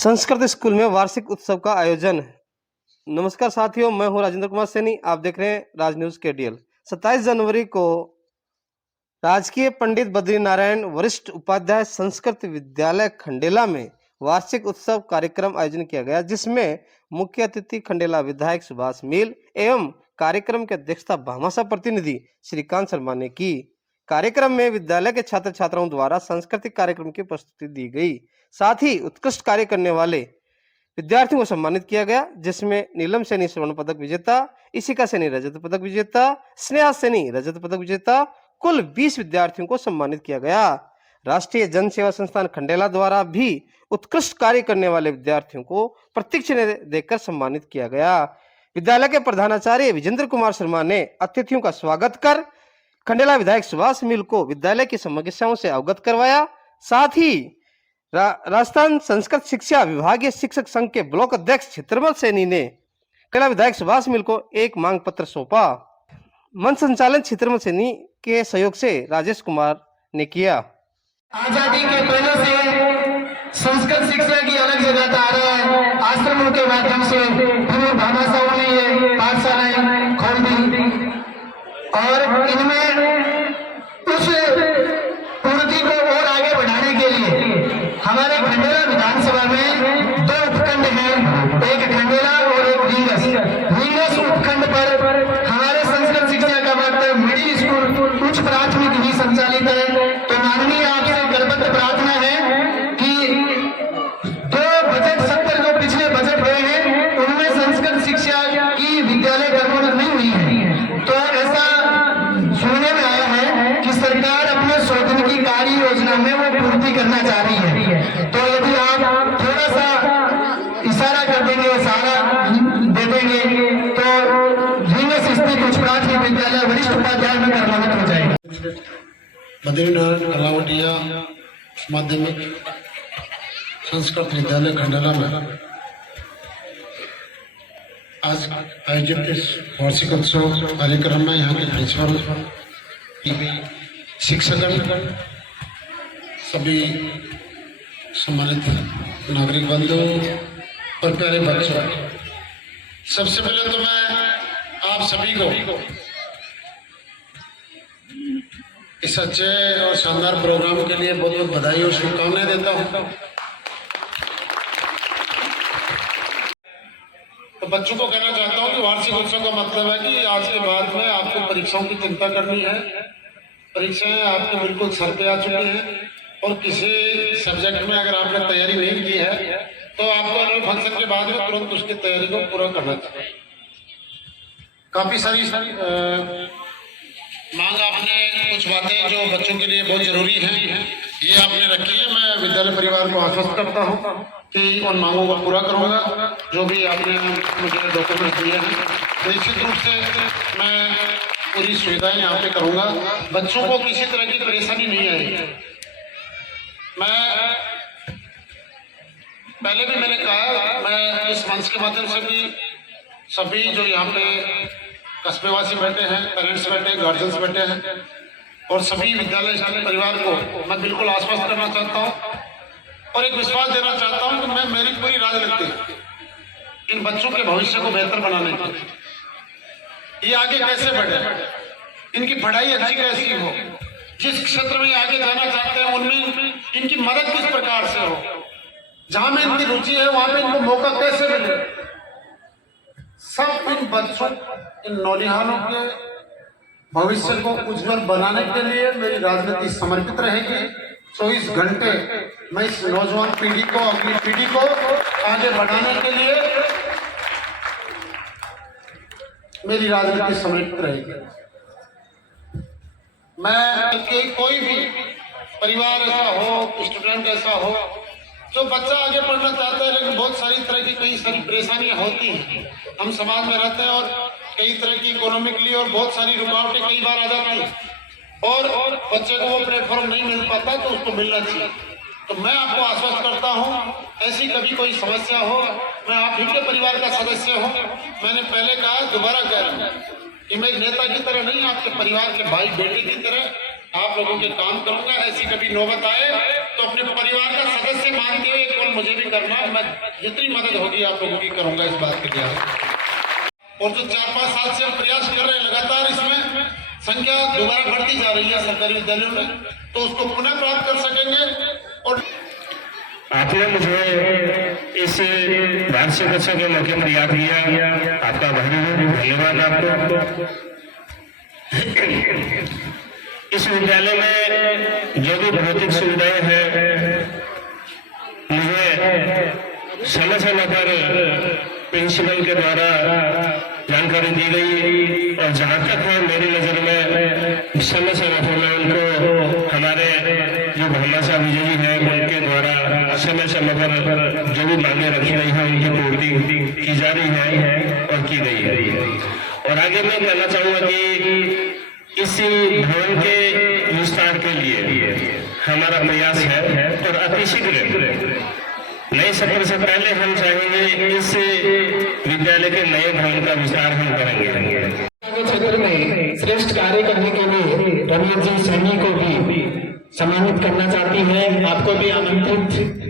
Sanskrit school में वार्षिक उत्सव का आयोजन। नमस्कार साथियों, मैं हूं राजेंद्र कुमार सैनी। आप देख रहे हैं राज न्यूज केडीएल। 27 जनवरी को राजकीय पंडित बद्री नारायण वरिष्ठ उपाध्याय संस्कृत विद्यालय खंडेला में वार्षिक उत्सव कार्यक्रम आयोजन किया गया, जिसमें मुख्य अतिथि खंडेला विधायक सुभाष मील एवं कार्यक्रम की अध्यक्षता भामाशाह प्रतिनिधि श्रीकांत शर्मा ने की। कार्यक्रम में विद्यालय के छात्र छात्राओं द्वारा सांस्कृतिक कार्यक्रम की प्रस्तुति दी गई। साथ ही उत्कृष्ट कार्य करने वाले विद्यार्थियों को सम्मानित किया गया, जिसमें नीलम सैनी स्वर्ण पदक विजेता, इशिका सैनी रजत पदक विजेता, स्नेहा सैनी रजत पदक विजेता, कुल 20 विद्यार्थियों को सम्मानित किया गया। राष्ट्रीय जन सेवा संस्थान खंडेला द्वारा भी उत्कृष्ट कार्य करने वाले विद्यार्थियों को प्रतीक चिन्ह देकर सम्मानित किया गया। विद्यालय के प्रधानाचार्य विजेंद्र कुमार शर्मा ने अतिथियों का स्वागत कर खंडेला विधायक सुभाष मील को विद्यालय की समस्याओं से अवगत करवाया। साथ ही राजस्थान संस्कृत शिक्षा विभागीय शिक्षक संघ के ब्लॉक अध्यक्ष चित्रमल सैनी ने खंडेला विधायक सुभाष मील को एक मांग पत्र सौंपा। मंच संचालन चित्रमल सैनी के सहयोग से राजेश कुमार ने किया। आजादी के पहले से संस्कृत शिक्षा की अलग जगह आ रहा है। आश्रमों के माध्यम से भामाशाह ने ये पाठशालाएं खोल दी और इनमें उस पूर्ति को और आगे बढ़ाने के लिए हमारे खंडेला विधानसभा में 2 उपखंड हैं, एक खंडेला और एक रींगस। रींगस उपखंड पर हमारे संस्कृत शिक्षा का मात्र मिडिल स्कूल उच्च प्राथमिक ही संचालित है। तो माननीय आपसे करबद्ध प्रार्थना है कि 2 बजट सत्र जो पिछले बजट हुए हैं उनमें संस्कृत शिक्षा की विद्यालय कर्मोन्नत नहीं हुई है। तो ऐसा सुनने में आया है कि सरकार अपने 100 दिन की कार्य योजना में वो पूर्ति करना चाह रही है। तो यदि आप थोड़ा सा इशारा कर देंगे, इशारा दे देंगे तो रींगस स्थित उच्च प्राथमिक विद्यालय वरिष्ठ उपाध्याय में कर्मोन्नत हो जाएगा। बद्रीनारायण कलावटिया माध्यमिक संस्कृत विद्यालय खंडेला में आज आयोजित इस वार्षिक उत्सव कार्यक्रम में यहाँ के प्रिंसिपल, शिक्षकगण, सभी सम्मानित नागरिक बंधु और प्यारे बच्चों, सबसे पहले तो मैं आप सभी को इस अच्छे और शानदार प्रोग्राम के लिए बहुत बहुत बधाई और शुभकामनाएं देता हूं। तो बच्चों को कहना चाहता हूं कि वार्षिक उत्सव का मतलब है कि आज के बाद में आपको परीक्षाओं की चिंता करनी है। परीक्षाएं आपके बिल्कुल सर पे आ चुकी हैं और किसी सब्जेक्ट में अगर आपने तैयारी नहीं की है तो आपको एनुअल फंक्शन के बाद में तुरंत उसकी तैयारी को पूरा करना चाहिए। काफी सारी मांग आपने, कुछ बातें जो बच्चों के लिए बहुत जरूरी हैं, ये आपने रखी है। मैं विद्यालय परिवार को आश्वस्त करता हूं कि उन मांगों को पूरा करूंगा जो भी आपने मुझे डॉक्यूमेंट दिए हैं। निश्चित रूप से मैं पूरी सुविधाएं यहाँ पे करूंगा, बच्चों को किसी तरह की परेशानी नहीं आएगी। मैं पहले भी मैंने कहा, मैं इस मंच के माध्यम से भी सभी जो यहाँ पे कस्बेवासी बैठे हैं, पेरेंट्स बैठे हैं, गार्जियंस बैठे हैं और सभी विद्यालय परिवार को मैं बिल्कुल आश्वस्त करना चाहता हूं और एक विश्वास देना चाहता हूं कि मैं मेरी पूरी राय लगती इन बच्चों के भविष्य को बेहतर बनाने के। ये आगे कैसे बढ़े, इनकी पढ़ाई अच्छी कैसी हो, जिस क्षेत्र में आगे जाना चाहते हैं उनमें इनकी मदद किस प्रकार से हो, जहां में इनकी रुचि है वहां पे इनको मौका कैसे मिले, सब इन बच्चों, इन नौनिहालों के भविष्य को उज्जवल बनाने के लिए मेरी राजनीति समर्पित रहेगी। 24 घंटे मैं इस नौजवान पीढ़ी को, अगली पीढ़ी को आगे बढ़ाने के लिए मेरी राजनीति समर्पित रहेगी। मैं कोई भी परिवार ऐसा हो, स्टूडेंट ऐसा हो जो बच्चा आगे पढ़ना चाहता है लेकिन बहुत सारी तरह की कई सारी परेशानियां होती हैं। हम समाज में रहते हैं और कई तरह की इकोनॉमिकली और बहुत सारी रुकावटें कई बार आ जाती हैं और बच्चे को वो प्लेटफॉर्म नहीं मिल पाता तो उसको मिलना चाहिए। तो मैं आपको आश्वस्त करता हूं, ऐसी कभी कोई समस्या हो, मैं आप ही के परिवार का सदस्य हूं। मैंने पहले कहा, दोबारा कह रहा हूं कि मैं एक नेता की तरह नहीं, आपके परिवार के भाई बेटे की तरह आप लोगों के काम करूंगा। ऐसी कभी नौबत आए तो अपने परिवार का सदस्य मानते हुए मुझे भी करना, मैं जितनी मदद होगी आप लोगों की करूंगा इस बात के लिए। और जो 4-5 साल से हम प्रयास कर रहे हैं लगातार, इसमें संख्या दोबारा बढ़ती जा रही है सरकारी विद्यालयों में, तो उसको पुनः प्राप्त कर सकेंगे। और आपने मुझे इस वार्षिक उत्सव के मौके पर याद किया, आपका बहुत धन्यवाद आपको। इस विद्यालय में जो भी भौतिक सुविधाएं हैं, मुझे समय समय पर प्रिंसिपल के द्वारा जानकारी दी गई, और जहाँ तक है मेरी नजर में समय समय पर मैं उनको हमारे जो भामाशाह विजयी है उनके द्वारा समय समय पर जो भी मांगे रखी गई है उनकी पूर्ति की जा रही है और की गई है। और आगे मैं कहना चाहूंगा कि इस भवन के विस्तार के लिए हमारा प्रयास है, और अतिशीघ्र नए सत्र से पहले हम चाहेंगे इस विद्यालय के नए भवन का विस्तार हम करेंगे। क्षेत्र में श्रेष्ठ कार्य करने के लिए रमेश जी सैनी को भी सम्मानित करना चाहती है। आपको भी आमंत्रित